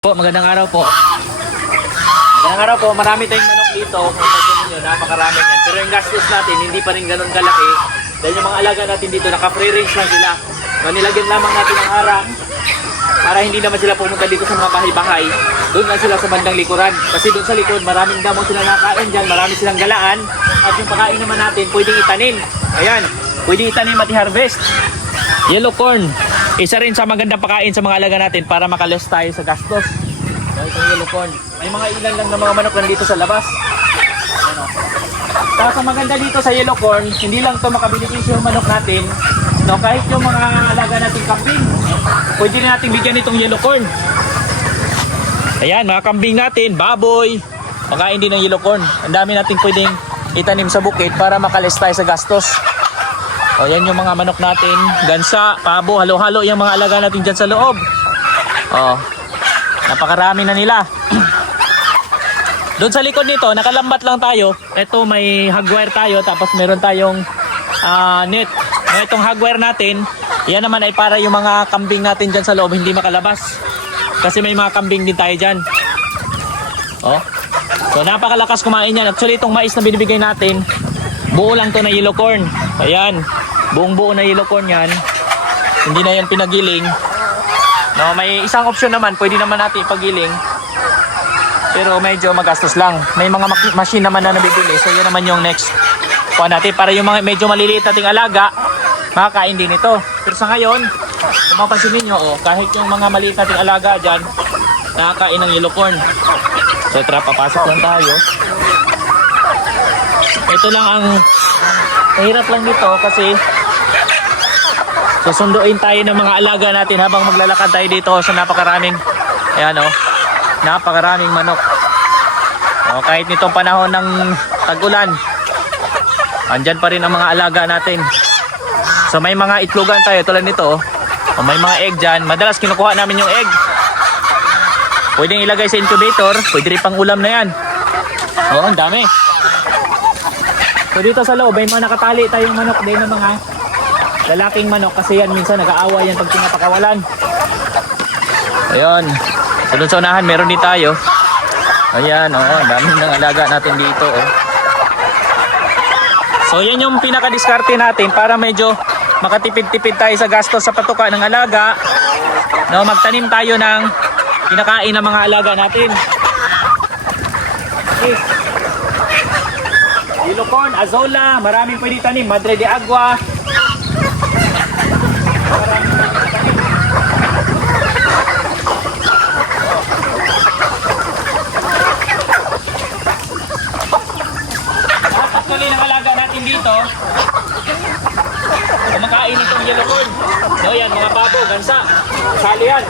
Po, magandang araw po. Magandang araw po, marami tayong manok dito. Kung pansin ninyo, napakarami yan. Pero yung gastos natin, hindi pa rin ganun kalaki. Dahil yung mga alaga natin dito, naka-free range lang sila. So, nilagyan lamang natin ng harang para hindi naman sila pumunta dito sa mga bahay-bahay. Doon lang sila sa bandang likuran. Kasi doon sa likod, maraming damo sila nakain dyan, marami silang galaan. At yung pagkain naman natin, pwedeng itanim. Ayan, pwedeng itanim at i-harvest. Yellow corn. Isa rin sa magandang pagkain sa mga alaga natin para makalos tayo sa gastos. So, itong yellow corn. May mga ilan lang ng mga manok nandito sa labas. Ano. Tapos ang maganda dito sa yellow corn, hindi lang to makabilisyo yung manok natin. No, kahit yung mga alaga natin kambing, pwede na natin bigyan itong yellow corn. Ayan, mga kambing natin, baboy, makain din ng yellow corn. Ang dami natin pwedeng itanim sa bukid para makalis tayo sa gastos. O yan yung mga manok natin, gansa, pabo, halo-halo yung mga alaga natin dyan sa loob. O, napakarami na nila. Doon sa likod nito, nakalambat lang tayo. Ito may hagwire tayo, tapos meron tayong ah, net. No, itong hagwire natin, yan naman ay para yung mga kambing natin dyan sa loob hindi makalabas. Kasi may mga kambing din tayo dyan. Oh. So napakalakas kumain yan. Actually itong mais na binibigay natin, buo lang to na yellow corn. Ayan. Buong buo na yellow corn yan. Hindi na yan pinagiling. No, may isang option naman, pwede naman natin ipagiling. Pero medyo magastos lang. May mga machine naman na nabibili. So yan naman yung next kuha natin. Para yung mga medyo maliliit nating alaga, makakain din ito. Pero sa ngayon, kung mapansin ninyo, oh, kahit yung mga maliit nating alaga dyan, nakakain ng yellow corn. So tara, papasok lang tayo. Ito lang ang mahirap lang dito kasi susunduin tayo ng mga alaga natin habang maglalakad tayo dito sa napakaraming ayan oh, napakaraming manok. Oh, kahit nitong panahon ng tag-ulan, andyan pa rin ang mga alaga natin. So may mga itlogan tayo tulad nito. oh. Oh, may mga egg dyan. Madalas kinukuha namin yung egg. Pwedeng ilagay sa incubator. Pwede rin pang ulam na yan. Oo, ang dami. So dito sa loob, may mga nakatali tayong manok din ng mga lalaking manok kasi yan minsan nag-aawa yan pag pinapakawalan. Ayun. Dun sa unahan, meron din tayo. Ayan, oo, ang dami ng alaga natin dito. Oh. So yan yung pinaka-diskarte natin para medyo makatipid-tipid tayo sa gastos sa patuka ng alaga. No, magtanim tayo ng kinakain ng mga alaga natin. Yes. Yellow corn, azola, maraming pwede tanim, madre de agua. Maraming pwede tanim. Lahat actually ng alaga natin dito, kumakain itong yellow corn. No, yan, mga babo, gansa, sali yan.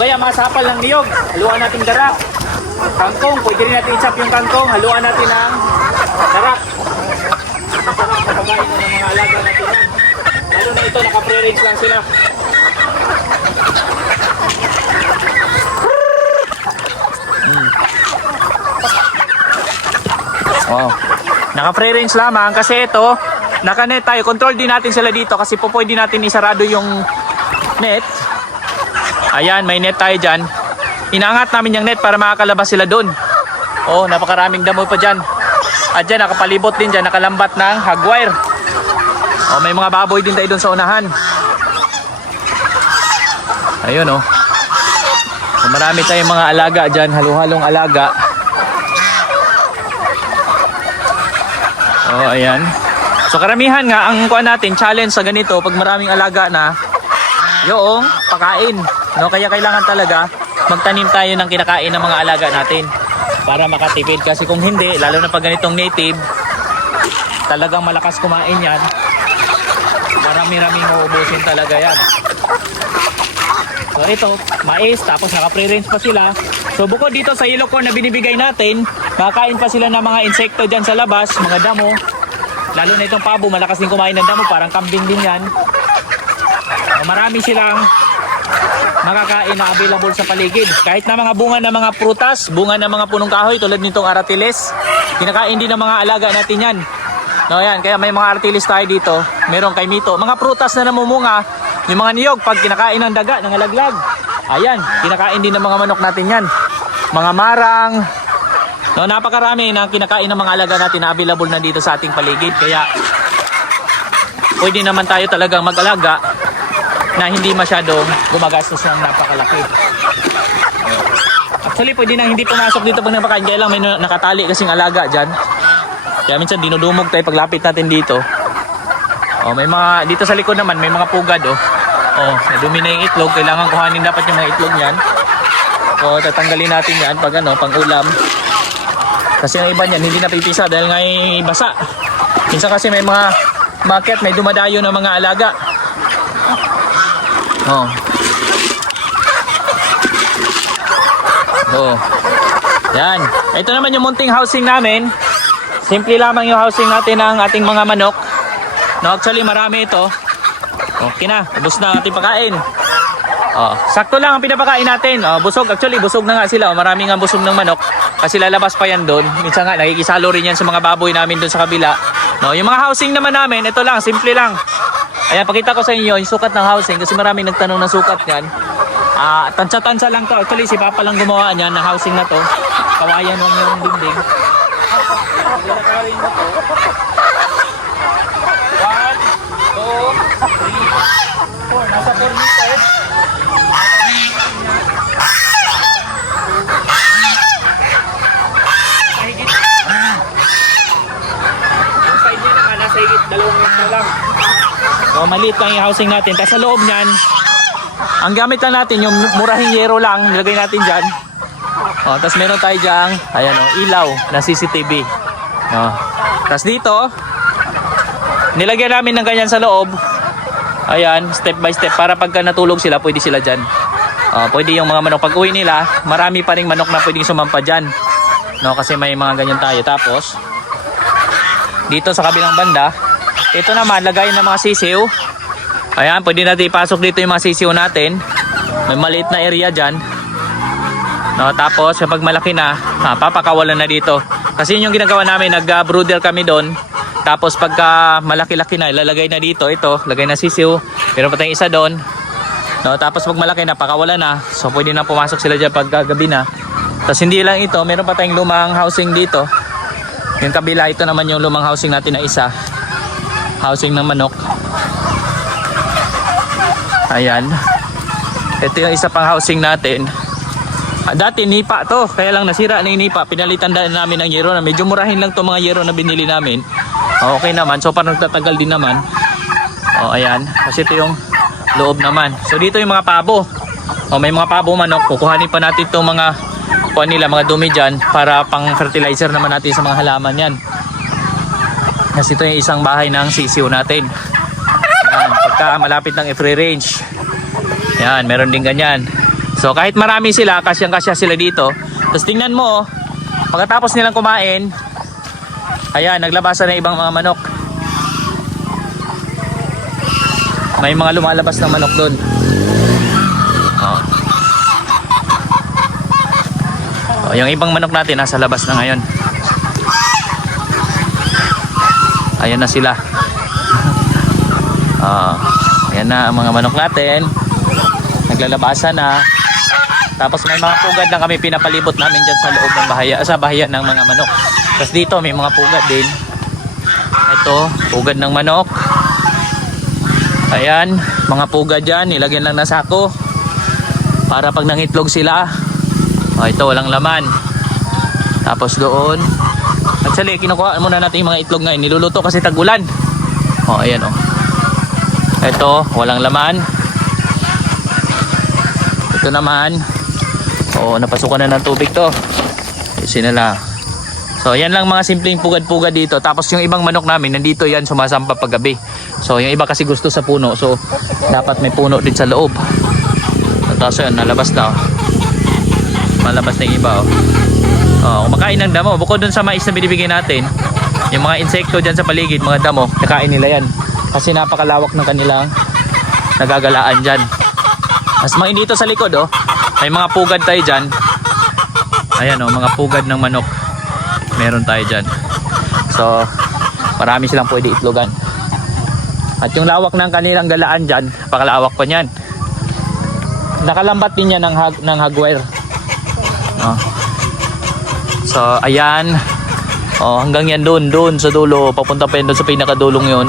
O kaya mga sapal ng niyog, haluan natin darak. Kangkong, pwede rin natin i-chop yung kangkong, haluan natin ng darak. Masarap sa pagkain ng mga alaga natin. Lalo na ito, naka-pre-range lang sila. Wow. Naka-free range lamang kasi ito, naka-net tayo. Control din natin sila dito kasi po pwede natin isarado yung net. Ayan, may net tayo dyan. Inaangat namin yung net para makakalabas sila doon. Oh, napakaraming damo pa dyan. At dyan, nakapalibot din dyan, nakalambat ng hagwire. Oh, may mga baboy din tayo doon sa unahan. Ayun oh. So, marami tayong mga alaga dyan, halo-halong alaga. Oh, ayan. So karamihan nga ang kuan natin challenge sa ganito pag maraming alaga na yung pakain. No, kaya kailangan talaga magtanim tayo ng kinakain ng mga alaga natin para makatipid kasi kung hindi, lalo na pag ganitong native, talagang malakas kumain yan. Marami-raming uubusin talaga yan. So ito, mais, tapos naka-free range pa sila. So bukod dito sa yellow corn na binibigay natin, makakain pa sila ng mga insekto dyan sa labas, mga damo. Lalo na itong pabo, malakas din kumain ng damo, parang kambing din yan. So, marami silang makakain na available sa paligid. Kahit na mga bunga ng mga prutas, bunga ng mga punong kahoy tulad nitong aratiles, kinakain din ng mga alaga natin yan. No, yan. Kaya may mga aratiles tayo dito. Meron kay Mito. Mga prutas na namumunga, yung mga niyog, pag kinakain ng daga, ng alaglag. Ayan, kinakain din ng mga manok natin yan. Mga marang. No, napakarami na kinakain ng mga alaga natin na available na dito sa ating paligid. Kaya pwede naman tayo talagang mag-alaga na hindi masyadong gumagastos ng napakalaki. Actually, pwede nang hindi pumasok dito pag napakain. Kaya lang may na- nakatali kasing alaga dyan. Kaya minsan dinudumog tayo paglapit natin dito. Oh, may mga dito sa likod naman may mga pugad oh. Oh, nadumi na yung itlog, kailangan kuhanin dapat yung mga itlog niyan. Oh, tatanggalin natin 'yan pag ano, pang ulam. Kasi ang iba niyan hindi napipisa dahil nga basa. Minsan kasi may mga market, may dumadayo ng mga alaga. Oh. Oh. Yan. Ito naman yung munting housing namin. Simple lamang yung housing natin ng ating mga manok. No, actually marami ito. Okay na, ubos na ating pagkain. Oh, sakto lang ang pinapakain natin. Oh, busog, actually busog na nga sila. Oh, marami nga busog ng manok. Kasi lalabas pa yan doon. Minsan nga, nakikisalo rin yan sa mga baboy namin doon sa kabila. No, yung mga housing naman namin, ito lang, simple lang. Ayan, pakita ko sa inyo yung sukat ng housing kasi maraming nagtanong ng sukat yan. Ah, tansya-tansya lang to. Actually, si Papa lang gumawa niyan ng housing na to. Kawayan lang yung to. One, two, three, four. Nasa 4 meters. Mahigit. Yung side niya naman, nasa higit dalawang metro lang. So, maliit lang yung housing natin. Tapos sa loob niyan, ang gamit lang natin, yung murahing yero lang, nilagay natin dyan. O, tapos meron tayo dyan, ayan o, ilaw na CCTV. O. Tapos dito, nilagyan namin ng ganyan sa loob. Ayan, step by step, para pagka natulog sila, pwede sila dyan. O, pwede yung mga manok, pag uwi nila, marami pa rin manok na pwedeng sumampa dyan. No, kasi may mga ganyan tayo. Tapos, dito sa kabilang banda, ito naman, lagayin ng mga sisiw. Ayan, pwede natin ipasok dito yung mga sisiw natin. May maliit na area dyan. No, tapos kapag malaki na, ha, papakawalan na dito. Kasi yun yung ginagawa namin, nag-brooder kami doon. Tapos pagka malaki-laki na, ilalagay na dito, ito, lagay na sisiw. Meron pa tayong isa doon. No, tapos pag malaki na, pakawalan na. So pwede na pumasok sila dyan pag gabi na. Tapos hindi lang ito, meron pa tayong lumang housing dito. Yung kabila, ito naman yung lumang housing natin na isa. Housing ng manok. Ayan. Ito yung isa pang housing natin. Ah, dati nipa to, kaya lang nasira na nipa. Pinalitan na namin ng yero na medyo murahin lang to mga yero na binili namin. Ah, Okay naman, so parang nagtatagal din naman. O ayan, kasi ito yung loob naman. So dito yung mga pabo. O may mga pabo manok, kukuhanin pa natin itong mga kuha nila, mga dumi dyan para pang fertilizer naman natin sa mga halaman yan. Kasi ito yung isang bahay ng sisiw natin. Yan, pagka malapit ng free range. Yan, meron din ganyan. So kahit marami sila, kasyang-kasya sila dito. Tapos tingnan mo, oh, pagkatapos nilang kumain, ayan, naglabasan na ibang mga manok. May mga lumalabas ng manok doon. Oh. Oh, yung ibang manok natin nasa labas na ngayon. Ayan na sila. Ah, ayan na ang mga manok natin. Naglalabasan na. Tapos may mga pugad lang kami pinapalibot namin dyan sa loob ng bahaya, sa bahaya ng mga manok. Tapos dito may mga pugad din. Ito, pugad ng manok. Ayan, mga pugad dyan, nilagyan lang ng sako. Para pag nangitlog sila, oh, ito walang laman. Tapos doon, actually kinukuha muna natin yung mga itlog ngayon, niluluto kasi tagulan. Oh, ayan oh. Ito, walang laman. Ito naman, Oo, napasukan na ng tubig to. Ayusin na lang. So, yan lang mga simpleng pugad-pugad dito. Tapos yung ibang manok namin, nandito yan sumasampa paggabi. So, yung iba kasi gusto sa puno. So, dapat may puno din sa loob. Tapos yun, nalabas na. Oh. Malabas na yung iba. Oh. Oh, kumakain ng damo. Bukod dun sa mais na binibigay natin, yung mga insekto dyan sa paligid, mga damo, nakain nila yan. Kasi napakalawak ng kanilang nagagalaan dyan. Mas mga dito sa likod, oh. May mga pugad tayo dyan. Ayan, oh, mga pugad ng manok. Meron tayo dyan. So, marami silang pwede itlogan. At yung lawak ng kanilang galaan dyan, pakalawak pa niyan. nakalambat din yan ng, hag, ng hagwire. Oh. So, ayan. Oh, hanggang yan doon, doon sa dulo, papunta pa yan doon sa pinakadulong yun.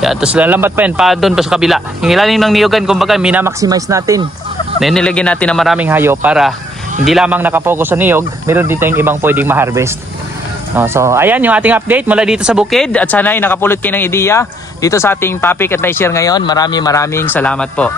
Yan, tapos lalambat pa yan, pa doon pa sa kabila. Yung ilalim ng niyugan, kumbaga, minamaximize natin. Na nilagyan natin ng maraming hayo para hindi lamang nakapokus sa niyog, meron din tayong ibang pwedeng ma-harvest. No, so, ayan yung ating update mula dito sa bukid at sana ay nakapulot kayo ng ideya dito sa ating topic at na-share ngayon. Maraming maraming salamat po.